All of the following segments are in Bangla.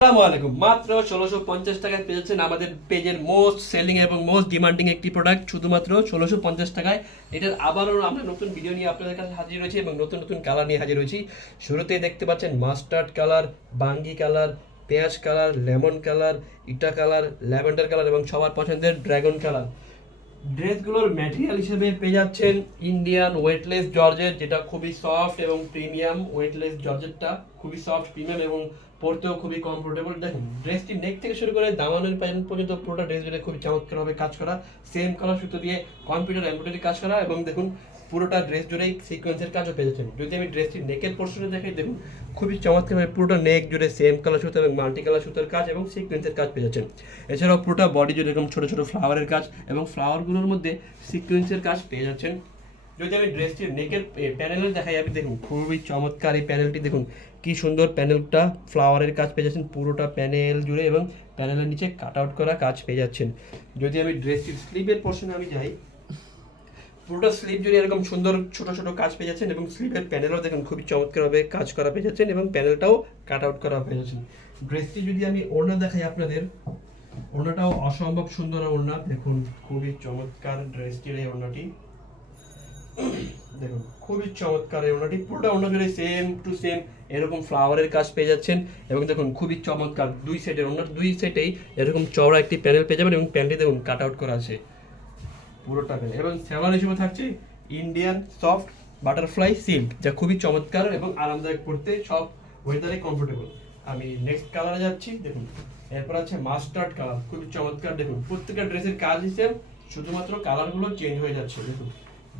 আসসালামু আলাইকুম। মাত্র ১৬৫০ টাকায় পেয়ে যাচ্ছেন আমাদের পেজের মোস্ট সেলিং এবং মোস্ট ডিমান্ডিং একটি প্রোডাক্ট, শুধুমাত্র ১৬৫০ টাকায়। এটার আবারও আমরা নতুন ভিডিও নিয়ে আপনাদের কাছে হাজির হয়েছি এবং নতুন নতুন কালার নিয়ে হাজির হয়েছি। শুরুতেই দেখতে পাচ্ছেন মাস্টার্ড কালার, বাঙ্গি কালার, পেঁয়াজ কালার, লেমন কালার, ইটা কালার, ল্যাভেন্ডার কালার এবং সবার পছন্দের ড্রাগন কালার। ড্রেসগুলোর ম্যাটেরিয়াল হিসেবে পেয়ে যাচ্ছেন ইন্ডিয়ান ওয়েটলেস জর্জেট, যেটা খুবই সফট এবং প্রিমিয়াম। ওয়েটলেস জর্জেটটা খুবই সফট, প্রিমিয়াম এবং পরতেও খুবই কমফোর্টেবল। দেখুন ড্রেসটি নেক থেকে শুরু করে দামানের প্যান্ট পর্যন্ত পুরোটা ড্রেস জুড়ে খুবই চমৎকারভাবে কাজ করা, সেম কালার সুতো দিয়ে কম্পিউটার এমব্রয়ডারি কাজ করা এবং দেখুন পুরোটা ড্রেস জুড়েই সিকোয়েন্সের কাজও পেয়ে যাচ্ছেন। যদি আমি ড্রেসটির নেকের পোর্শনে দেখাই, দেখুন খুবই চমৎকারভাবে পুরোটা নেক জুড়ে সেম কালার সুতো এবং মাল্টি কালার সুতোর কাজ এবং সিকোয়েন্সের কাজ পেয়ে যাচ্ছেন। এছাড়াও পুরোটা বডি জুড়ে এরকম ছোটো ছোটো ফ্লাওয়ারের কাজ এবং ফ্লাওয়ারগুলোর মধ্যে সিকোয়েন্সের কাজ পেয়ে যাচ্ছেন। যদি আমি ড্রেসটির নেকের প্যানেলে দেখাই, আপনি দেখুন খুবই চমৎকার এই প্যানেলটি, দেখুন কি সুন্দর প্যানেলটা, ফ্লাওয়ারের কাজ পেয়ে যাচ্ছেন পুরোটা প্যানেল জুড়ে এবং প্যানেলের নিচে কাট আউট করা কাজ পেয়ে যাচ্ছেন। যদি আমি ড্রেসটির স্লিভের পোর্শনে আমি যাই, পুরোটা স্লিভ জুড়ে এরকম সুন্দর ছোট ছোট কাজ পেয়ে যাচ্ছেন এবং স্লিভের প্যানেলও দেখুন খুবই চমৎকারভাবে কাজ করা পেয়ে যাচ্ছেন এবং প্যানেলটাও কাট আউট করা পেয়ে যাচ্ছেন। ড্রেসটি যদি আমি ওড়না দেখাই আপনাদের, ওড়নাটাও অসম্ভব সুন্দর ওড়না, দেখুন খুবই চমৎকার ড্রেসটির এই ওড়নাটি, দেখুন খুবই চমৎকার এই ওড়নাটি, পুরোটা ওড়না জুড়ে সেম টু সেম এরকম ফ্লাওয়ারের কাজ পেয়ে যাচ্ছেন এবং দেখুন খুবই চমৎকার দুই সেটের ওড়নার দুই সেটেই এরকম চওড়া একটি প্যানেল পেয়ে যাবেন এবং প্যান্টটি দেখুন কাট আউট করা আছে পুরোটা প্যানেল। এবং সেলার হিসেবে থাকছে ইন্ডিয়ান সফট বাটারফ্লাই সিল্ক, যা খুবই চমৎকার এবং আরামদায়ক, পড়তে সব ওয়েদারে কমফোর্টেবল। আমি নেক্সট কালারে যাচ্ছি, দেখুন এরপর আছে মাস্টার্ড কালার, খুবই চমৎকার। দেখুন প্রত্যেকটা ড্রেসের কাজ হিসেবে শুধুমাত্র কালারগুলো চেঞ্জ হয়ে যাচ্ছে। দেখুন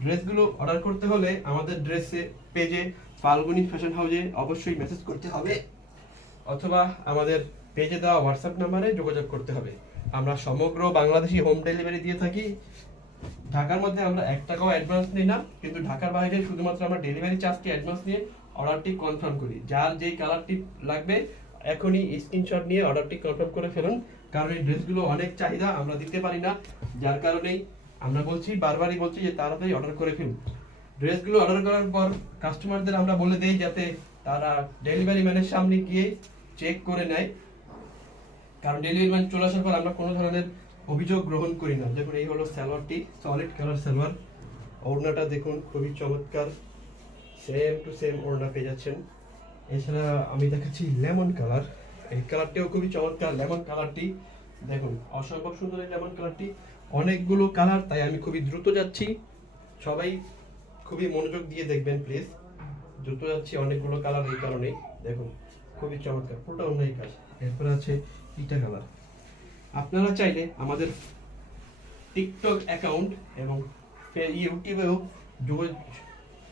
ড্রেসগুলো অর্ডার করতে হলে আমাদের ড্রেসে পেজে ফাল্গুনি ফ্যাশন হাউসে অবশ্যই মেসেজ করতে হবে অথবা আমাদের পেজে দেওয়া হোয়াটসঅ্যাপ নাম্বারে যোগাযোগ করতে হবে। আমরা সমগ্র বাংলাদেশি হোম ডেলিভারি দিয়ে থাকি। ঢাকার মধ্যে আমরা ১ টাকাও অ্যাডভান্স নিই না, কিন্তু ঢাকার বাইরে শুধুমাত্র আমরা ডেলিভারি চার্জটি অ্যাডভান্স নিয়ে অর্ডারটি কনফার্ম করি। যার যেই কালারটি লাগবে এখনই স্ক্রিনশট নিয়ে অর্ডারটি কনফার্ম করে ফেলুন, কারণ এই ড্রেসগুলো অনেক চাহিদা, আমরা দিতে পারি না। যার কারণেই আমরা বারবারই বলছি যে তাড়াতাড়ি অর্ডার করে ফেলুন। ড্রেসগুলো অর্ডার করার পর কাস্টমারদের আমরা বলে দেই যাতে তারা ডেলিভারি ম্যানের সামনে গিয়ে চেক করে নেয়, কারণ ডেলিভারি ম্যান চলে আসার পর আমরা কোনো ধরনের অভিযোগ গ্রহণ করি না। দেখুন এই হলো সালোয়ারটি, সলিড কালার সালোয়ার। ওড়নাটা দেখুন খুবই চমৎকার, সেম টু সেম ওড়না পেয়ে যাচ্ছেন। এছাড়া আমি দেখাচ্ছি লেমন কালার, এই কালারটিও খুবই চমৎকার। লেমন কালারটি দেখুন অসম্ভব সুন্দর এই লেমন কালারটি, অনেকগুলো কালার, তাই আমি খুবই দ্রুত যাচ্ছি, সবাই খুবই মনোযোগ দিয়ে দেখবেন প্লিজ। দ্রুত যাচ্ছি, অনেকগুলো কালার এই কারণেই। দেখুন খুবই চমৎকার, পুরোটা অন্যই কাজ। এরপরে আছে ইটা কালার। আপনারা চাইলে আমাদের টিকটক অ্যাকাউন্ট এবং ইউটিউবেও যোগাযোগ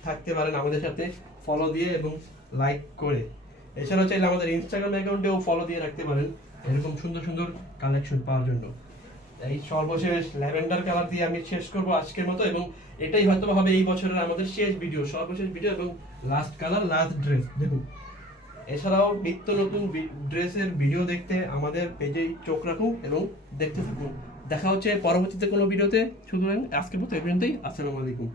থাকতে পারেন আমাদের সাথে ফলো দিয়ে এবং লাইক করে। এছাড়াও চাইলে আমাদের ইনস্টাগ্রাম অ্যাকাউন্টেও ফলো দিয়ে রাখতে পারেন এরকম সুন্দর সুন্দর কালেকশন পাওয়ার জন্য। এই সর্বশেষ ল্যাভেন্ডার কালার দিয়ে আমি শেষ করব আজকের মতো, এবং এটাই হয়তো হবে এই বছরের আমাদের শেষ ভিডিও, সর্বশেষ ভিডিও এবং লাস্ট কালার, লাস্ট ড্রেস। দেখুন এছাড়াও নিত্য নতুন ড্রেসের ভিডিও দেখতে আমাদের পেজেই চোখ রাখুন এবং দেখতে থাকুন। দেখা হচ্ছে পরবর্তীতে কোনো ভিডিওতে। সুতরাং আজকের মতো এই পর্যন্তই। আসসালামু আলাইকুম।